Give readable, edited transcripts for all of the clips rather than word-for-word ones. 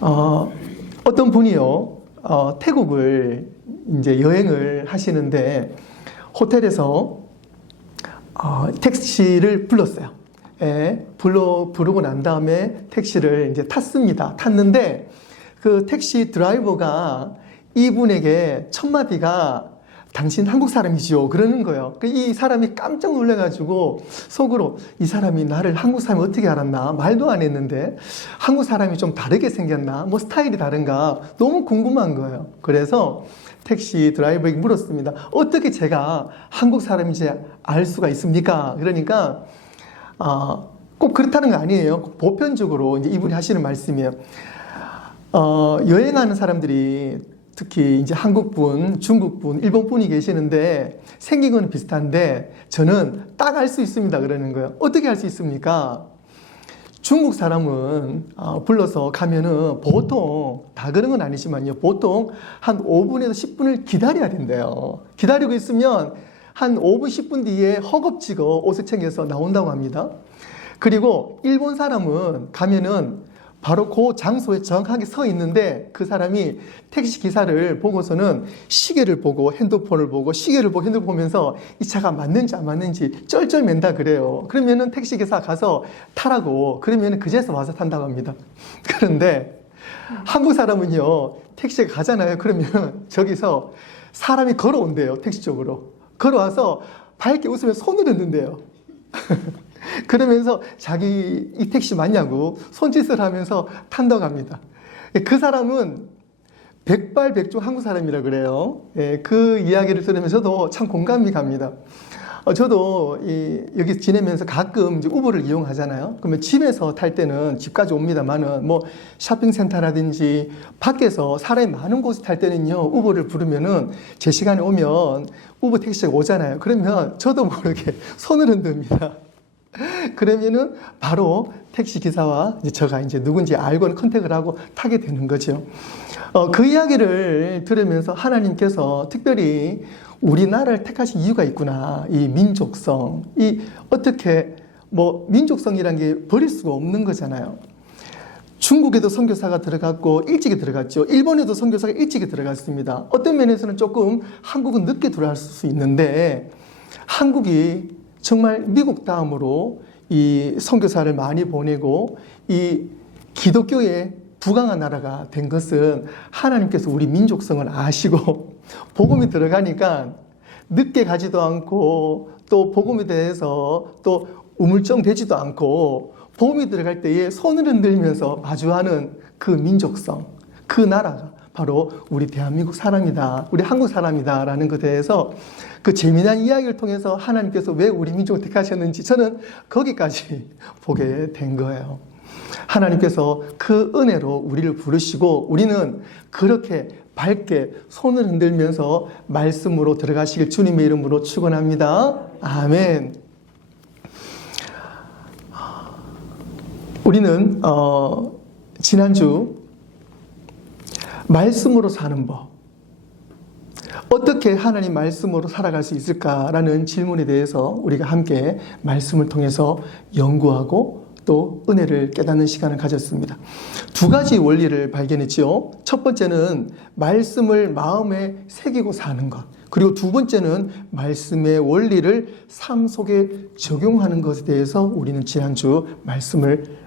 어떤 분이요, 태국을 이제 여행을 하시는데 호텔에서 택시를 불렀어요. 예, 부르고 난 다음에 택시를 이제 탔습니다. 탔는데 그 택시 드라이버가 이분에게 첫 마디가 당신 한국 사람이지요? 그러는 거예요. 이 사람이 깜짝 놀라가지고 속으로 이 사람이 나를 한국 사람이 어떻게 알았나? 말도 안 했는데 한국 사람이 좀 다르게 생겼나? 뭐 스타일이 다른가? 너무 궁금한 거예요. 그래서 택시 드라이버에게 물었습니다. 어떻게 제가 한국 사람인지 알 수가 있습니까? 그러니까 꼭 그렇다는 거 아니에요. 보편적으로 이제 이분이 하시는 말씀이에요. 여행하는 사람들이 특히 이제 한국분, 중국분, 일본분이 계시는데 생긴 건 비슷한데 저는 딱 알 수 있습니다. 그러는 거예요. 어떻게 알 수 있습니까? 중국 사람은 불러서 가면은 보통 다 그런 건 아니지만요. 보통 한 5분에서 10분을 기다려야 된대요. 기다리고 있으면 한 5분, 10분 뒤에 허겁지겁 옷을 챙겨서 나온다고 합니다. 그리고 일본 사람은 가면은 바로 그 장소에 정확하게 서 있는데 그 사람이 택시 기사를 보고서는 시계를 보고 핸드폰을 보고 시계를 보고 핸드폰 보면서 이 차가 맞는지 안 맞는지 쩔쩔맨다 그래요. 그러면은 택시 기사 가서 타라고 그러면은 그제서 와서 탄다고 합니다. 그런데 한국 사람은요, 택시에 가잖아요. 그러면 저기서 사람이 걸어온대요. 택시 쪽으로. 걸어와서 밝게 웃으며 손을 흔든대요. 그러면서 자기 이 택시 맞냐고 손짓을 하면서 탄다고 합니다. 그 사람은 백발백중 한국 사람이라 그래요. 그 이야기를 들으면서 저도 참 공감이 갑니다. 저도 여기 지내면서 가끔 이제 우버를 이용하잖아요. 그러면 집에서 탈 때는 집까지 옵니다만은 뭐 쇼핑센터라든지 밖에서 사람이 많은 곳에 탈 때는요, 우버를 부르면은 제 시간에 오면 우버 택시가 오잖아요. 그러면 저도 모르게 손을 흔듭니다. 그러면은 바로 택시 기사와 저가 이제 누군지 알고는 컨택을 하고 타게 되는 거죠. 그 이야기를 들으면서 하나님께서 특별히 우리나라를 택하신 이유가 있구나. 이 민족성, 어떻게 뭐 민족성이란 게 버릴 수가 없는 거잖아요. 중국에도 선교사가 들어갔고 일찍이 들어갔죠. 일본에도 선교사가 일찍이 들어갔습니다. 어떤 면에서는 조금 한국은 늦게 들어갈 수 있는데 한국이 정말 미국 다음으로 이 선교사를 많이 보내고 이 기독교의 부강한 나라가 된 것은 하나님께서 우리 민족성을 아시고 복음이 들어가니까 늦게 가지도 않고 또 복음에 대해서 또 우물쩡되지도 않고 복음이 들어갈 때에 손을 흔들면서 마주하는 그 민족성, 그 나라가 바로 우리 대한민국 사람이다, 우리 한국 사람이다 라는 것에 대해서 그 재미난 이야기를 통해서 하나님께서 왜 우리 민족을 택하셨는지 저는 거기까지 보게 된 거예요. 하나님께서 그 은혜로 우리를 부르시고 우리는 그렇게 밝게 손을 흔들면서 말씀으로 들어가시길 주님의 이름으로 축원합니다. 아멘. 우리는 지난주 말씀으로 사는 법, 어떻게 하나님 말씀으로 살아갈 수 있을까라는 질문에 대해서 우리가 함께 말씀을 통해서 연구하고 또 은혜를 깨닫는 시간을 가졌습니다. 두 가지 원리를 발견했죠. 첫 번째는 말씀을 마음에 새기고 사는 것, 그리고 두 번째는 말씀의 원리를 삶 속에 적용하는 것에 대해서 우리는 지난주 말씀을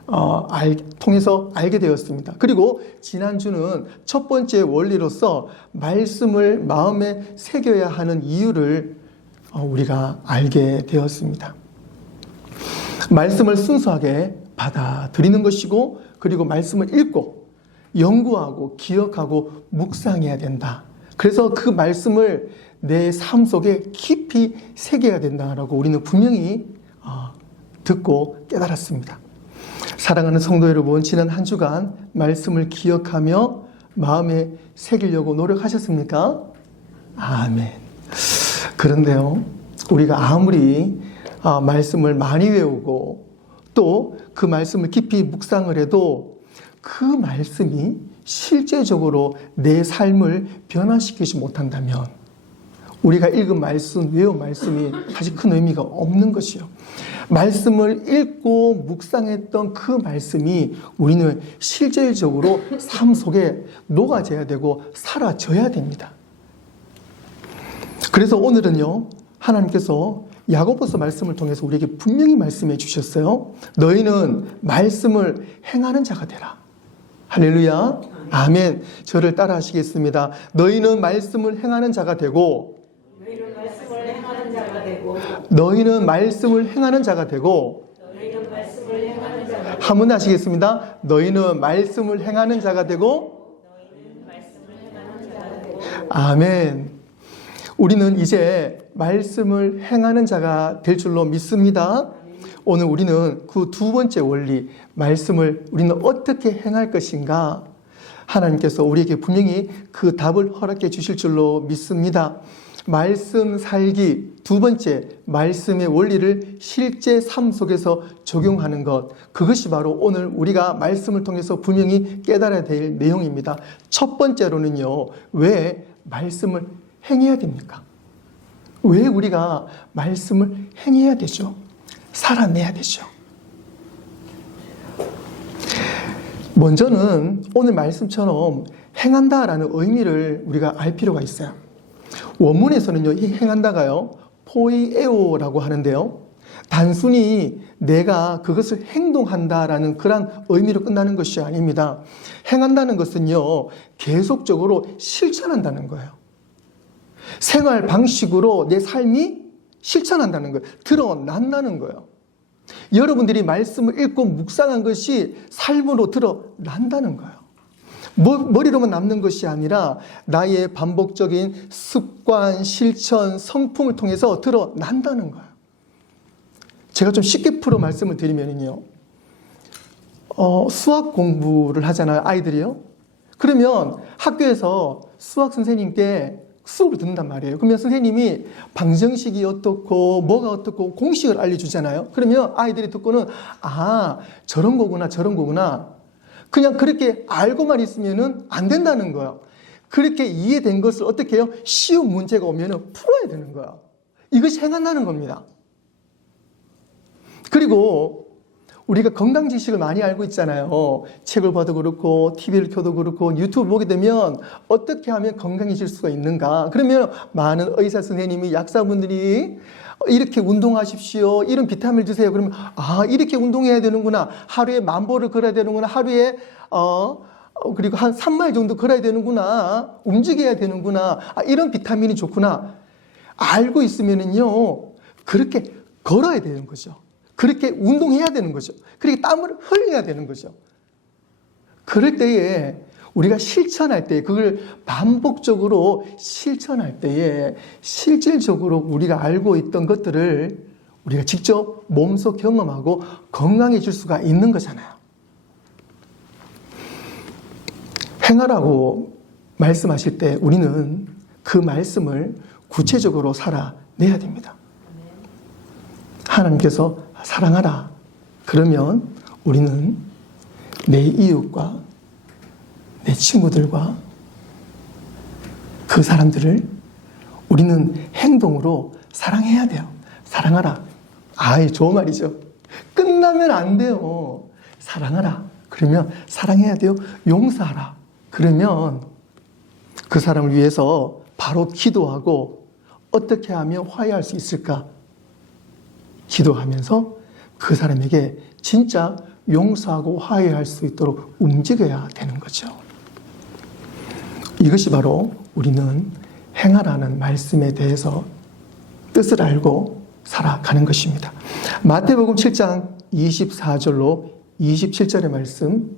통해서 알게 되었습니다. 그리고 지난주는 첫 번째 원리로서 말씀을 마음에 새겨야 하는 이유를 우리가 알게 되었습니다. 말씀을 순수하게 받아들이는 것이고, 그리고 말씀을 읽고 연구하고 기억하고 묵상해야 된다. 그래서 그 말씀을 내 삶 속에 깊이 새겨야 된다라고 우리는 분명히 듣고 깨달았습니다. 사랑하는 성도 여러분, 지난 한 주간 말씀을 기억하며 마음에 새기려고 노력하셨습니까? 아멘. 그런데요, 우리가 아무리 말씀을 많이 외우고 또 그 말씀을 깊이 묵상을 해도 그 말씀이 실제적으로 내 삶을 변화시키지 못한다면 우리가 읽은 말씀, 외운 말씀이 사실 큰 의미가 없는 것이요. 말씀을 읽고 묵상했던 그 말씀이 우리는 실질적으로 삶 속에 녹아져야 되고 사라져야 됩니다. 그래서 오늘은요, 하나님께서 야고보서 말씀을 통해서 우리에게 분명히 말씀해 주셨어요. 너희는 말씀을 행하는 자가 되라. 할렐루야. 아멘. 저를 따라 하시겠습니다. 너희는 말씀을 행하는 자가 되고, 너희는 말씀을 행하는 자가 되고, 너희는 말씀을 행하는 자가 되고, 너희는 말씀을 행하는 자가 되고, 한 번 하시겠습니다. 너희는 말씀을 행하는 자가 되고, 너희는 말씀을 행하는 자가 되고. 아멘. 우리는 이제 말씀을 행하는 자가 될 줄로 믿습니다. 오늘 우리는 그 두 번째 원리, 말씀을 우리는 어떻게 행할 것인가? 하나님께서 우리에게 분명히 그 답을 허락해 주실 줄로 믿습니다. 말씀 살기, 두 번째, 말씀의 원리를 실제 삶 속에서 적용하는 것. 그것이 바로 오늘 우리가 말씀을 통해서 분명히 깨달아야 될 내용입니다. 첫 번째로는요, 왜 말씀을 행해야 됩니까? 왜 우리가 말씀을 행해야 되죠? 살아내야 되죠. 먼저는 오늘 말씀처럼 행한다라는 의미를 우리가 알 필요가 있어요. 원문에서는요, 이 행한다가요, 포이에오라고 하는데요. 단순히 내가 그것을 행동한다라는 그런 의미로 끝나는 것이 아닙니다. 행한다는 것은요, 계속적으로 실천한다는 거예요. 생활 방식으로 내 삶이 실천한다는 거예요. 드러난다는 거예요. 여러분들이 말씀을 읽고 묵상한 것이 삶으로 드러난다는 거예요. 머리로만 남는 것이 아니라 나의 반복적인 습관, 실천, 성품을 통해서 드러난다는 거예요. 제가 좀 쉽게 풀어 말씀을 드리면요, 수학 공부를 하잖아요, 아이들이요. 그러면 학교에서 수학 선생님께 수업을 듣는단 말이에요. 그러면 선생님이 방정식이 어떻고 뭐가 어떻고 공식을 알려주잖아요. 그러면 아이들이 듣고는 저런 거구나 저런 거구나, 그냥 그렇게 알고만 있으면 안 된다는 거예요. 그렇게 이해된 것을 어떻게 해요? 쉬운 문제가 오면 풀어야 되는 거예요. 이것이 행한다는 겁니다. 그리고 우리가 건강 지식을 많이 알고 있잖아요. 책을 봐도 그렇고 TV를 켜도 그렇고 유튜브 보게 되면 어떻게 하면 건강해질 수가 있는가. 그러면 많은 의사 선생님이, 약사분들이 이렇게 운동하십시오, 이런 비타민을 드세요. 그러면 이렇게 운동해야 되는구나, 하루에 10,000보를 걸어야 되는구나, 하루에 그리고 한 3마일 정도 걸어야 되는구나, 움직여야 되는구나, 이런 비타민이 좋구나 알고 있으면은요, 그렇게 걸어야 되는 거죠. 그렇게 운동해야 되는 거죠. 그렇게 땀을 흘려야 되는 거죠. 그럴 때에 우리가 실천할 때, 그걸 반복적으로 실천할 때에 실질적으로 우리가 알고 있던 것들을 우리가 직접 몸소 경험하고 건강해질 수가 있는 거잖아요. 행하라고 말씀하실 때 우리는 그 말씀을 구체적으로 살아내야 됩니다. 하나님께서 사랑하라. 그러면 우리는 내 이웃과 내 친구들과 그 사람들을 우리는 행동으로 사랑해야 돼요. 사랑하라. 좋은 말이죠. 끝나면 안 돼요. 사랑하라. 그러면 사랑해야 돼요. 용서하라. 그러면 그 사람을 위해서 바로 기도하고 어떻게 하면 화해할 수 있을까? 기도하면서 그 사람에게 진짜 용서하고 화해할 수 있도록 움직여야 되는 거죠. 이것이 바로 우리는 행하라는 말씀에 대해서 뜻을 알고 살아가는 것입니다. 마태복음 7장 24절로 27절의 말씀,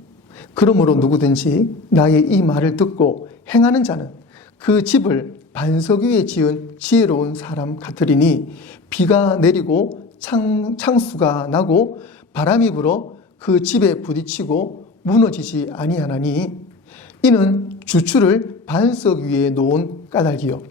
그러므로 누구든지 나의 이 말을 듣고 행하는 자는 그 집을 반석 위에 지은 지혜로운 사람 같으리니 비가 내리고 창수가 나고 바람이 불어 그 집에 부딪히고 무너지지 아니하나니 이는 주추를 반석 위에 놓은 까닭이요.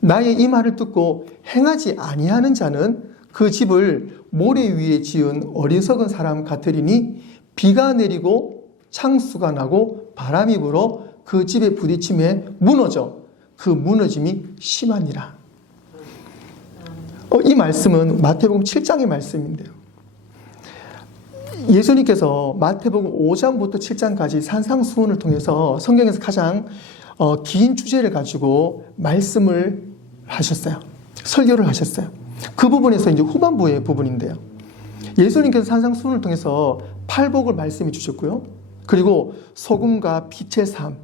나의 이 말을 듣고 행하지 아니하는 자는 그 집을 모래 위에 지은 어리석은 사람 같으리니 비가 내리고 창수가 나고 바람이 불어 그 집에 부딪힘에 무너져 그 무너짐이 심하니라. 이 말씀은 마태복음 7장의 말씀인데요. 예수님께서 마태복음 5장부터 7장까지 산상수훈을 통해서 성경에서 가장 긴 주제를 가지고 말씀을 하셨어요. 설교를 하셨어요. 그 부분에서 이제 후반부의 부분인데요. 예수님께서 산상수훈을 통해서 팔복을 말씀해 주셨고요. 그리고 소금과 빛의 삶,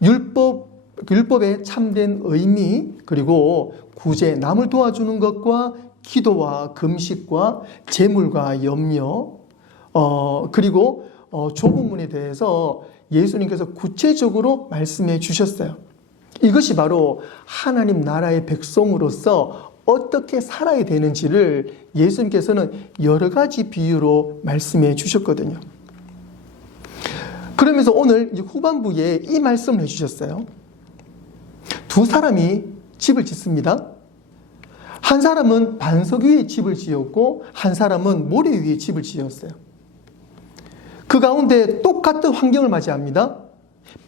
율법의 참된 의미, 그리고 구제, 남을 도와주는 것과 기도와 금식과 재물과 염려, 그리고 좁은 문에 대해서 예수님께서 구체적으로 말씀해 주셨어요. 이것이 바로 하나님 나라의 백성으로서 어떻게 살아야 되는지를 예수님께서는 여러 가지 비유로 말씀해 주셨거든요. 그러면서 오늘 후반부에 이 말씀을 해주셨어요. 두 사람이 집을 짓습니다. 한 사람은 반석 위에 집을 지었고 한 사람은 모래 위에 집을 지었어요. 그 가운데 똑같은 환경을 맞이합니다.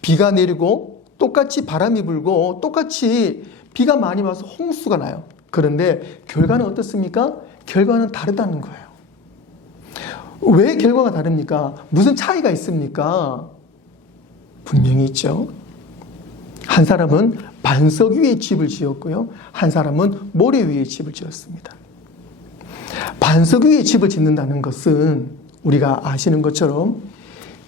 비가 내리고 똑같이 바람이 불고 똑같이 비가 많이 와서 홍수가 나요. 그런데 결과는 어떻습니까? 결과는 다르다는 거예요. 왜 결과가 다릅니까? 무슨 차이가 있습니까? 분명히 있죠. 한 사람은 반석 위에 집을 지었고요. 한 사람은 모래 위에 집을 지었습니다. 반석 위에 집을 짓는다는 것은 우리가 아시는 것처럼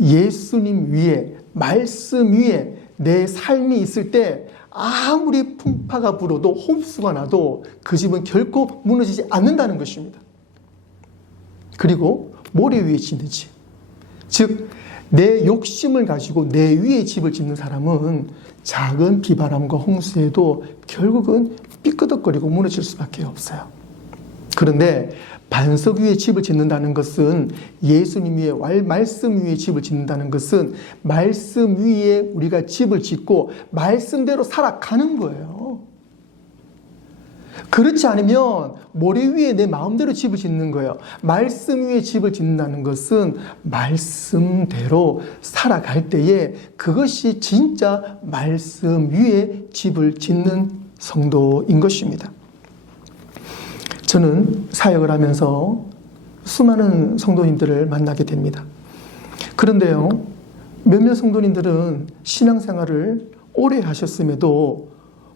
예수님 위에, 말씀 위에 내 삶이 있을 때 아무리 풍파가 불어도 홍수가 나도 그 집은 결코 무너지지 않는다는 것입니다. 그리고 모래 위에 짓는 집, 즉 내 욕심을 가지고 내 위에 집을 짓는 사람은 작은 비바람과 홍수에도 결국은 삐끄덕거리고 무너질 수밖에 없어요. 그런데 반석 위에 집을 짓는다는 것은, 예수님 위에, 말씀 위에 집을 짓는다는 것은 말씀 위에 우리가 집을 짓고 말씀대로 살아가는 거예요. 그렇지 않으면 모래 위에 내 마음대로 집을 짓는 거예요. 말씀 위에 집을 짓는다는 것은 말씀대로 살아갈 때에 그것이 진짜 말씀 위에 집을 짓는 성도인 것입니다. 저는 사역을 하면서 수많은 성도님들을 만나게 됩니다. 그런데요, 몇몇 성도님들은 신앙생활을 오래 하셨음에도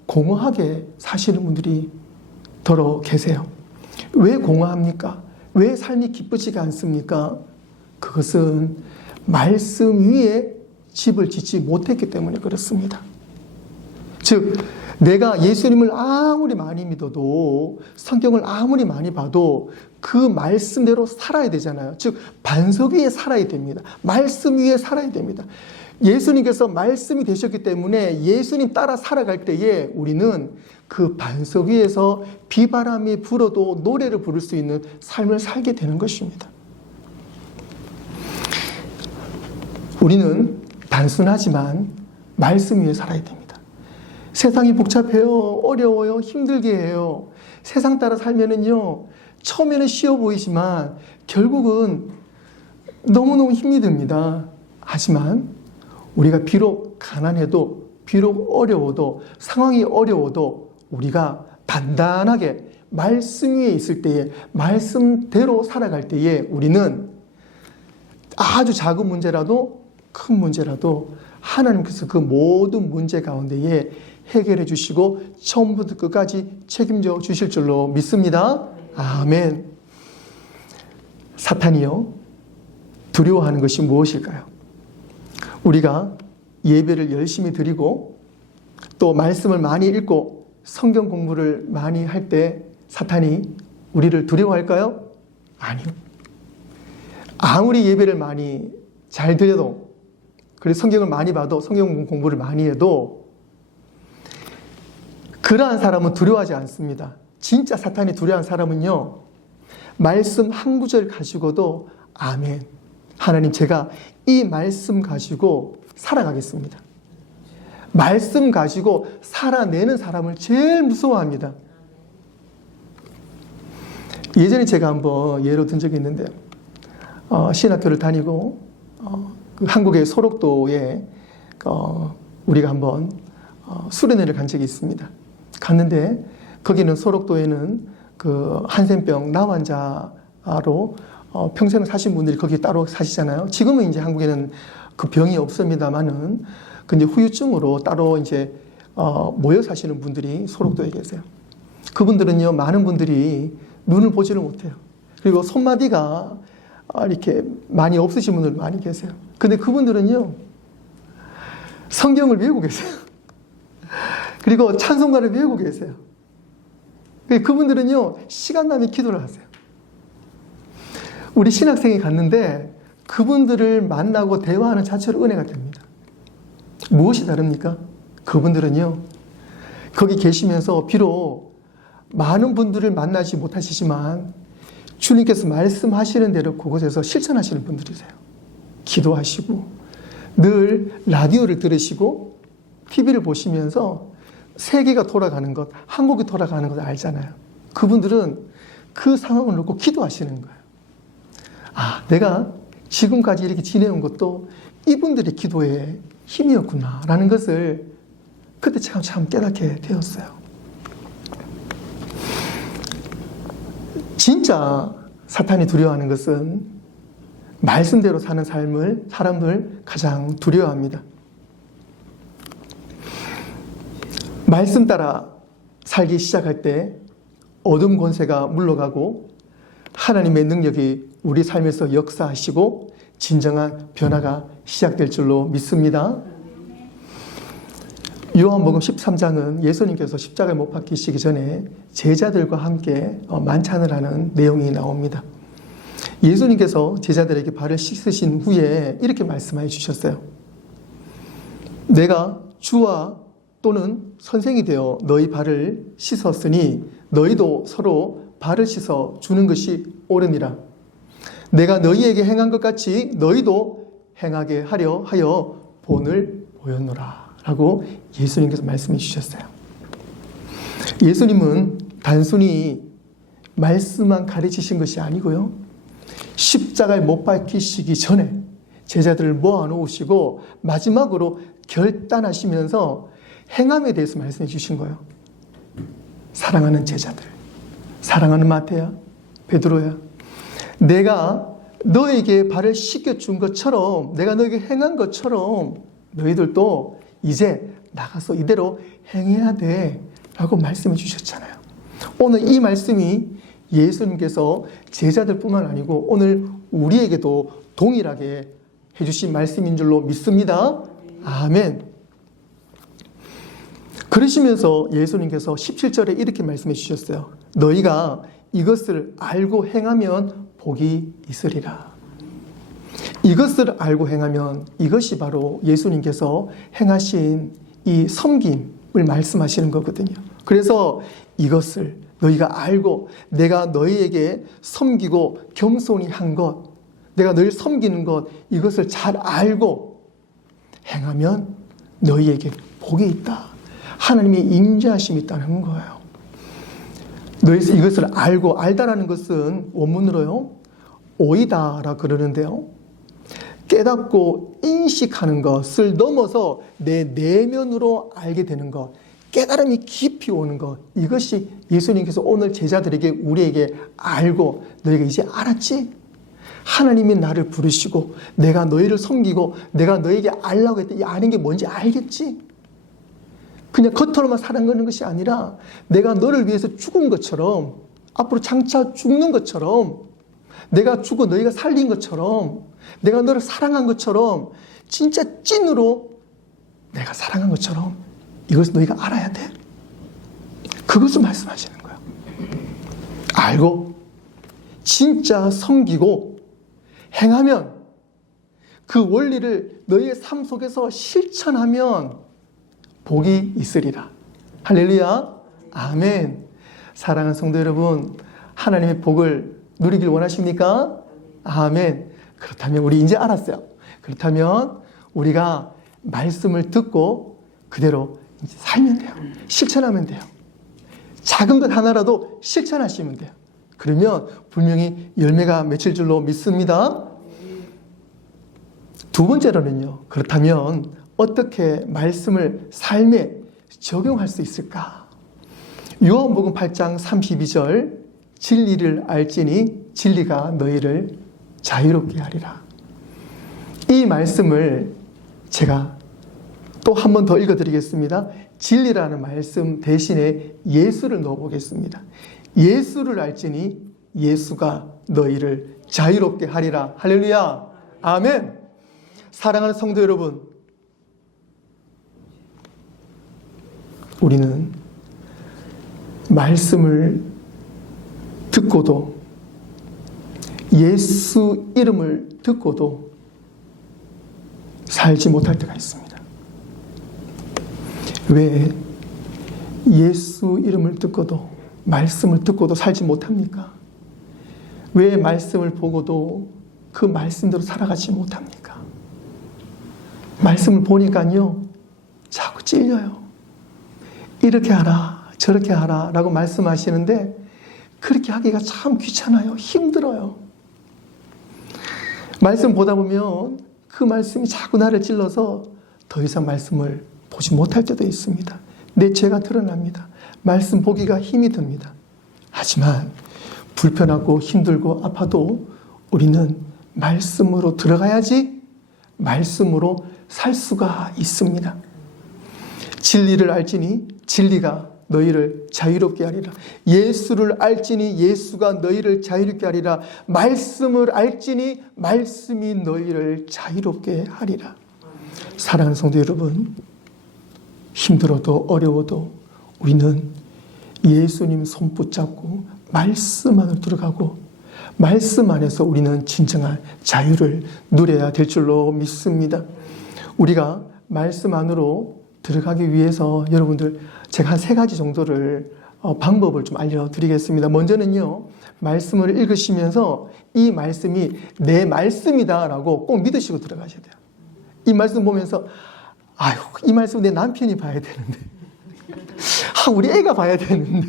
공허하게 사시는 분들이 더러 계세요. 왜 공허합니까? 왜 삶이 기쁘지가 않습니까? 그것은 말씀 위에 집을 짓지 못했기 때문에 그렇습니다. 즉, 내가 예수님을 아무리 많이 믿어도, 성경을 아무리 많이 봐도 그 말씀대로 살아야 되잖아요. 즉 반석 위에 살아야 됩니다. 말씀 위에 살아야 됩니다. 예수님께서 말씀이 되셨기 때문에 예수님 따라 살아갈 때에 우리는 그 반석 위에서 비바람이 불어도 노래를 부를 수 있는 삶을 살게 되는 것입니다. 우리는 단순하지만 말씀 위에 살아야 됩니다. 세상이 복잡해요. 어려워요. 힘들게 해요. 세상 따라 살면은요, 처음에는 쉬워 보이지만 결국은 너무너무 힘이 듭니다. 하지만 우리가 비록 가난해도, 비록 어려워도, 상황이 어려워도 우리가 단단하게 말씀 위에 있을 때에, 말씀대로 살아갈 때에 우리는 아주 작은 문제라도 큰 문제라도 하나님께서 그 모든 문제 가운데에 해결해 주시고 처음부터 끝까지 책임져 주실 줄로 믿습니다. 아멘. 사탄이요, 두려워하는 것이 무엇일까요? 우리가 예배를 열심히 드리고 또 말씀을 많이 읽고 성경 공부를 많이 할 때 사탄이 우리를 두려워할까요? 아니요. 아무리 예배를 많이 잘 드려도, 그리고 성경을 많이 봐도, 성경 공부를 많이 해도 그러한 사람은 두려워하지 않습니다. 진짜 사탄이 두려워한 사람은요, 말씀 한 구절 가지고도 아멘, 하나님 제가 이 말씀 가지고 살아가겠습니다, 말씀 가지고 살아내는 사람을 제일 무서워합니다. 예전에 제가 한번 예로 든 적이 있는데요, 신학교를 다니고 그 한국의 소록도에 우리가 한번 수련회를 간 적이 있습니다. 갔는데 거기는, 소록도에는 그 한센병 나환자로 평생을 사신 분들이 거기 따로 사시잖아요. 지금은 이제 한국에는 그 병이 없습니다만은 그 이제 후유증으로 따로 이제 모여 사시는 분들이 소록도에 계세요. 그분들은요, 많은 분들이 눈을 보지를 못해요. 그리고 손마디가 이렇게 많이 없으신 분들 많이 계세요. 근데 그분들은요, 성경을 외우고 계세요. 그리고 찬송가를 외우고 계세요. 그분들은요, 시간 나면 기도를 하세요. 우리 신학생이 갔는데 그분들을 만나고 대화하는 자체로 은혜가 됩니다. 무엇이 다릅니까? 그분들은요, 거기 계시면서 비록 많은 분들을 만나지 못하시지만 주님께서 말씀하시는 대로 그곳에서 실천하시는 분들이세요. 기도하시고 늘 라디오를 들으시고 TV를 보시면서 세계가 돌아가는 것, 한국이 돌아가는 것 알잖아요. 그분들은 그 상황을 놓고 기도하시는 거예요. 아, 내가 지금까지 이렇게 지내온 것도 이분들의 기도의 힘이었구나라는 것을 그때 참 깨닫게 되었어요. 진짜 사탄이 두려워하는 것은 말씀대로 사는 사람을 가장 두려워합니다. 말씀 따라 살기 시작할 때 어둠 권세가 물러가고 하나님의 능력이 우리 삶에서 역사하시고 진정한 변화가 시작될 줄로 믿습니다. 요한복음 13장은 예수님께서 십자가에 못 박히시기 전에 제자들과 함께 만찬을 하는 내용이 나옵니다. 예수님께서 제자들에게 발을 씻으신 후에 이렇게 말씀해 주셨어요. 내가 주와 또는 선생이 되어 너희 발을 씻었으니 너희도 서로 발을 씻어 주는 것이 옳으니라. 내가 너희에게 행한 것 같이 너희도 행하게 하려 하여 본을 보였노라 라고 예수님께서 말씀해 주셨어요. 예수님은 단순히 말씀만 가르치신 것이 아니고요, 십자가에 못 박히시기 전에 제자들을 모아놓으시고 마지막으로 결단하시면서 행함에 대해서 말씀해 주신 거예요. 사랑하는 제자들, 사랑하는 마태야, 베드로야, 내가 너에게 발을 씻겨준 것처럼, 내가 너에게 행한 것처럼 너희들도 이제 나가서 이대로 행해야 돼 라고 말씀해 주셨잖아요. 오늘 이 말씀이 예수님께서 제자들뿐만 아니고 오늘 우리에게도 동일하게 해주신 말씀인 줄로 믿습니다. 아멘. 그러시면서 예수님께서 17절에 이렇게 말씀해 주셨어요. 너희가 이것을 알고 행하면 복이 있으리라. 이것을 알고 행하면, 이것이 바로 예수님께서 행하신 이 섬김을 말씀하시는 거거든요. 그래서 이것을 너희가 알고 내가 너희에게 섬기고 겸손히 한 것, 내가 너희를 섬기는 것, 이것을 잘 알고 행하면 너희에게 복이 있다. 하나님의 임재하심이 있다는 거예요. 너희 이것을 알고, 알다라는 것은 원문으로요, 오이다라 그러는데요, 깨닫고 인식하는 것을 넘어서 내 내면으로 알게 되는 것, 깨달음이 깊이 오는 것, 이것이 예수님께서 오늘 제자들에게, 우리에게 알고, 너희가 이제 알았지? 하나님이 나를 부르시고 내가 너희를 섬기고 내가 너에게 알라고 했더니 이 아는 게 뭔지 알겠지? 그냥 겉으로만 살아가는 것이 아니라 내가 너를 위해서 죽은 것처럼, 앞으로 장차 죽는 것처럼, 내가 죽어 너희가 살린 것처럼, 내가 너를 사랑한 것처럼, 진짜 찐으로 내가 사랑한 것처럼 이것을 너희가 알아야 돼. 그것을 말씀하시는 거예요. 알고 진짜 섬기고 행하면, 그 원리를 너희의 삶 속에서 실천하면 복이 있으리라. 할렐루야. 아멘. 사랑하는 성도 여러분, 하나님의 복을 누리길 원하십니까? 아멘. 그렇다면 우리 이제 알았어요. 그렇다면 우리가 말씀을 듣고 그대로 이제 살면 돼요. 실천하면 돼요. 작은 것 하나라도 실천하시면 돼요. 그러면 분명히 열매가 맺힐 줄로 믿습니다. 두 번째로는요, 그렇다면 어떻게 말씀을 삶에 적용할 수 있을까? 요한복음 8장 32절 진리를 알지니 진리가 너희를 자유롭게 하리라. 이 말씀을 제가 또 한 번 더 읽어드리겠습니다. 진리라는 말씀 대신에 예수를 넣어보겠습니다. 예수를 알지니 예수가 너희를 자유롭게 하리라. 할렐루야. 아멘. 사랑하는 성도 여러분, 우리는 말씀을 듣고도, 예수 이름을 듣고도 살지 못할 때가 있습니다. 왜 예수 이름을 듣고도, 말씀을 듣고도 살지 못합니까? 왜 말씀을 보고도 그 말씀대로 살아가지 못합니까? 말씀을 보니까요, 자꾸 찔려요. 이렇게 하라, 저렇게 하라 라고 말씀하시는데 그렇게 하기가 참 귀찮아요. 힘들어요. 말씀 보다 보면 그 말씀이 자꾸 나를 찔러서 더 이상 말씀을 보지 못할 때도 있습니다. 내 죄가 드러납니다. 말씀 보기가 힘이 듭니다. 하지만 불편하고 힘들고 아파도 우리는 말씀으로 들어가야지 말씀으로 살 수가 있습니다. 진리를 알지니 진리가 너희를 자유롭게 하리라. 예수를 알지니 예수가 너희를 자유롭게 하리라. 말씀을 알지니 말씀이 너희를 자유롭게 하리라. 사랑하는 성도 여러분, 힘들어도 어려워도 우리는 예수님 손 붙잡고 말씀 안으로 들어가고 말씀 안에서 우리는 진정한 자유를 누려야 될 줄로 믿습니다. 우리가 말씀 안으로 들어가기 위해서 여러분들 제가 한 3가지 정도를 방법을 좀 알려드리겠습니다. 먼저는요, 말씀을 읽으시면서 이 말씀이 내 말씀이다 라고 꼭 믿으시고 들어가셔야 돼요. 이 말씀 보면서 아유, 이 말씀 내 남편이 봐야 되는데, 우리 애가 봐야 되는데,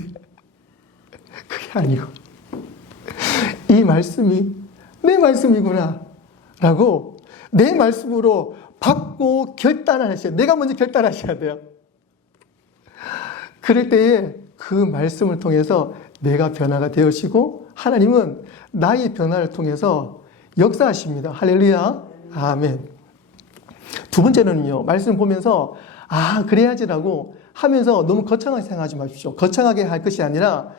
그게 아니고 이 말씀이 내 말씀이구나 라고 내 말씀으로 받고 결단하셔야 돼요. 내가 먼저 결단하셔야 돼요. 그럴 때에 그 말씀을 통해서 내가 변화가 되어지고 하나님은 나의 변화를 통해서 역사하십니다. 할렐루야. 아멘. 두 번째는요, 말씀 보면서 그래야지라고 하면서 너무 거창하게 생각하지 마십시오. 거창하게 할 것이 아니라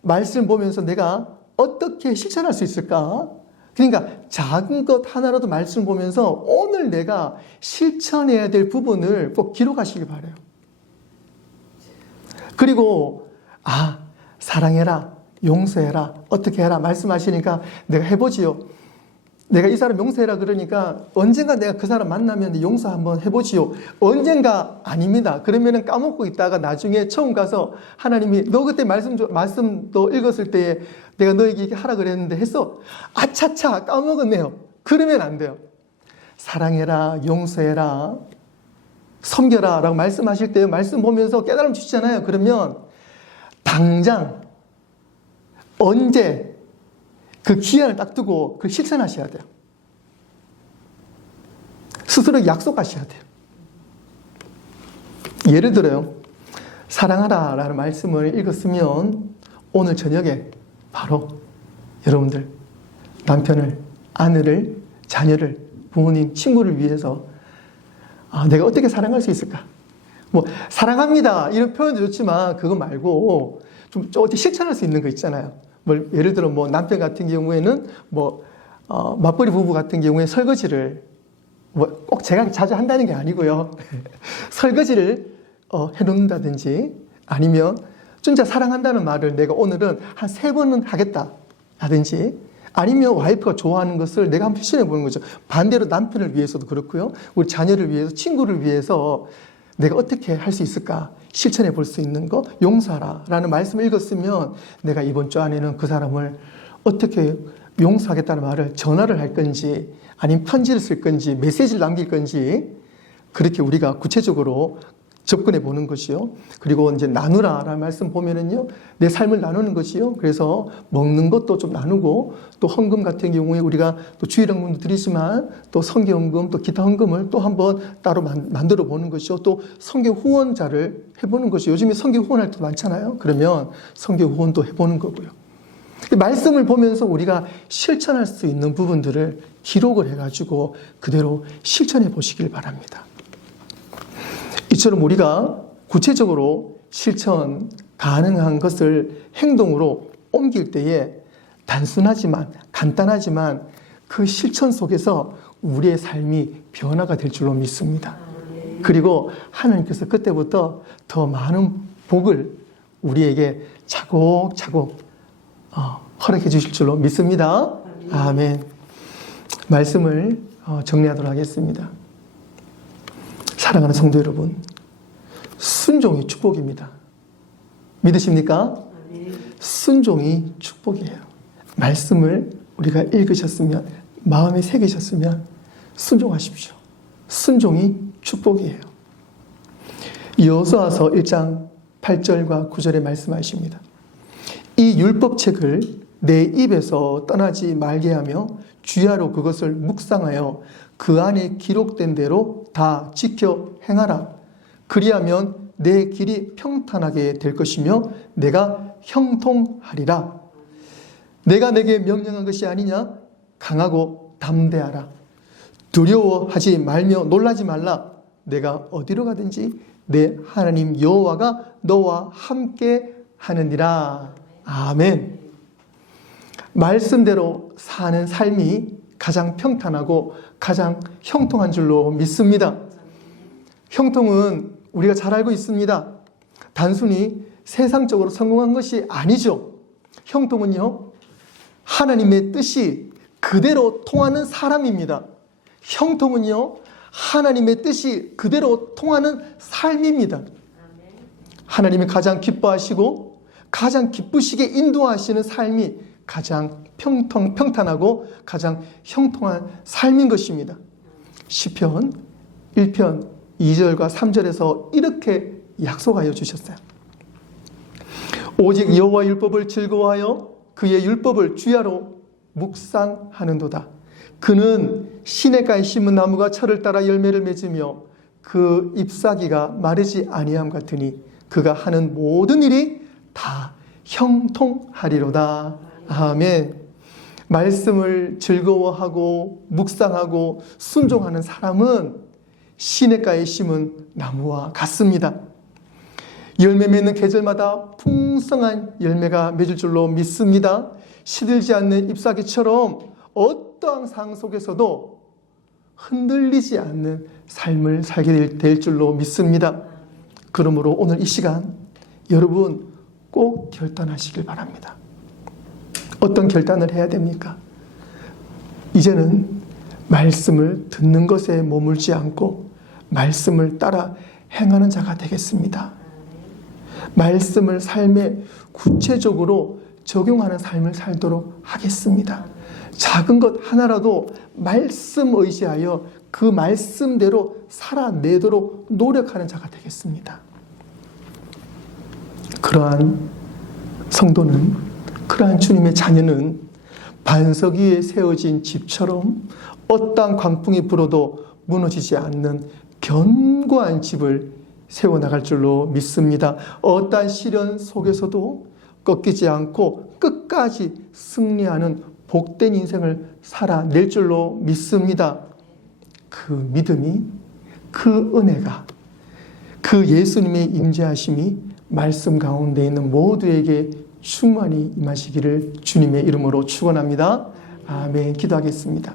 말씀 보면서 내가 어떻게 실천할 수 있을까? 그러니까 작은 것 하나라도 말씀 보면서 오늘 내가 실천해야 될 부분을 꼭 기록하시기 바라요. 그리고 사랑해라, 용서해라, 어떻게 해라 말씀하시니까 내가 해보지요. 내가 이 사람 용서해라 그러니까 언젠가 내가 그 사람 만나면 용서 한번 해보지요. 언젠가 아닙니다. 그러면 까먹고 있다가 나중에 처음 가서 하나님이 너 그때 말씀도 읽었을 때에 내가 너에게 이렇게 하라 그랬는데 했어. 아차차 까먹었네요. 그러면 안 돼요. 사랑해라, 용서해라, 섬겨라 라고 말씀하실 때 말씀 보면서 깨달음 주시잖아요. 그러면 당장 언제 그 기한을 딱 두고 그걸 실천하셔야 돼요. 스스로 약속하셔야 돼요. 예를 들어요. 사랑하라 라는 말씀을 읽었으면 오늘 저녁에 바로 여러분들 남편을, 아내를, 자녀를, 부모님, 친구를 위해서 내가 어떻게 사랑할 수 있을까? 사랑합니다 이런 표현도 좋지만 그거 말고 좀 어떻게 실천할 수 있는 거 있잖아요. 예를 들어 남편 같은 경우에는 맞벌이 부부 같은 경우에 설거지를 꼭 제가 자주 한다는 게 아니고요. 설거지를 해놓는다든지 아니면 진짜 사랑한다는 말을 내가 오늘은 한 3번은 하겠다 라든지 아니면 와이프가 좋아하는 것을 내가 한번 실천해 보는 거죠. 반대로 남편을 위해서도 그렇고요. 우리 자녀를 위해서, 친구를 위해서 내가 어떻게 할 수 있을까? 실천해 볼 수 있는 거, 용서하라 라는 말씀을 읽었으면 내가 이번 주 안에는 그 사람을 어떻게 용서하겠다는 말을 전화를 할 건지 아니면 편지를 쓸 건지 메시지를 남길 건지 그렇게 우리가 구체적으로 접근해 보는 것이요. 그리고 이제 나누라 라는 말씀 보면은요, 내 삶을 나누는 것이요. 그래서 먹는 것도 좀 나누고 또 헌금 같은 경우에 우리가 또 주일헌금도 드리지만 또 성교헌금 또 기타 헌금을 또 한번 따로 만들어 보는 것이요. 또 성교 후원자를 해보는 것이요. 요즘에 성교 후원할 때 많잖아요. 그러면 성교 후원도 해보는 거고요. 이 말씀을 보면서 우리가 실천할 수 있는 부분들을 기록을 해가지고 그대로 실천해 보시길 바랍니다. 이처럼 우리가 구체적으로 실천 가능한 것을 행동으로 옮길 때에 단순하지만 간단하지만 그 실천 속에서 우리의 삶이 변화가 될 줄로 믿습니다. 그리고 하나님께서 그때부터 더 많은 복을 우리에게 차곡차곡 허락해 주실 줄로 믿습니다. 아멘. 말씀을 정리하도록 하겠습니다. 사랑하는 성도 여러분, 순종이 축복입니다. 믿으십니까? 순종이 축복이에요. 말씀을 우리가 읽으셨으면, 마음에 새기셨으면 순종하십시오. 순종이 축복이에요. 여호수아서 1장 8절과 9절에 말씀하십니다. 이 율법책을 내 입에서 떠나지 말게 하며 주야로 그것을 묵상하여 그 안에 기록된 대로 다 지켜 행하라. 그리하면 내 길이 평탄하게 될 것이며 내가 형통하리라. 내가 내게 명령한 것이 아니냐? 강하고 담대하라. 두려워하지 말며 놀라지 말라. 내가 어디로 가든지 내 하나님 여호와가 너와 함께 하느니라. 아멘. 말씀대로 사는 삶이 가장 평탄하고 가장 형통한 줄로 믿습니다. 형통은 우리가 잘 알고 있습니다. 단순히 세상적으로 성공한 것이 아니죠. 형통은요, 하나님의 뜻이 그대로 통하는 사람입니다. 형통은요, 하나님의 뜻이 그대로 통하는 삶입니다. 하나님이 가장 기뻐하시고 가장 기쁘시게 인도하시는 삶이 가장 평탄하고 가장 형통한 삶인 것입니다. 시편 1편 2절과 3절에서 이렇게 약속하여 주셨어요. 오직 여호와 율법을 즐거워하여 그의 율법을 주야로 묵상하는도다. 그는 시냇가에 심은 나무가 철을 따라 열매를 맺으며 그 잎사귀가 마르지 아니함 같으니 그가 하는 모든 일이 다 형통하리로다. 아멘. 말씀을 즐거워하고 묵상하고 순종하는 사람은 시냇가에 심은 나무와 같습니다. 열매 맺는 계절마다 풍성한 열매가 맺을 줄로 믿습니다. 시들지 않는 잎사귀처럼 어떠한 상황 속에서도 흔들리지 않는 삶을 살게 될 줄로 믿습니다. 그러므로 오늘 이 시간 여러분 꼭 결단하시길 바랍니다. 어떤 결단을 해야 됩니까? 이제는 말씀을 듣는 것에 머물지 않고 말씀을 따라 행하는 자가 되겠습니다. 말씀을 삶에 구체적으로 적용하는 삶을 살도록 하겠습니다. 작은 것 하나라도 말씀 의지하여 그 말씀대로 살아내도록 노력하는 자가 되겠습니다. 그러한 성도는, 그러한 주님의 자녀는 반석 위에 세워진 집처럼 어떠한 광풍이 불어도 무너지지 않는 견고한 집을 세워나갈 줄로 믿습니다. 어떠한 시련 속에서도 꺾이지 않고 끝까지 승리하는 복된 인생을 살아낼 줄로 믿습니다. 그 믿음이, 그 은혜가, 그 예수님의 임재하심이 말씀 가운데 있는 모두에게 충만히 임하시기를 주님의 이름으로 축원합니다. 아멘. 기도하겠습니다.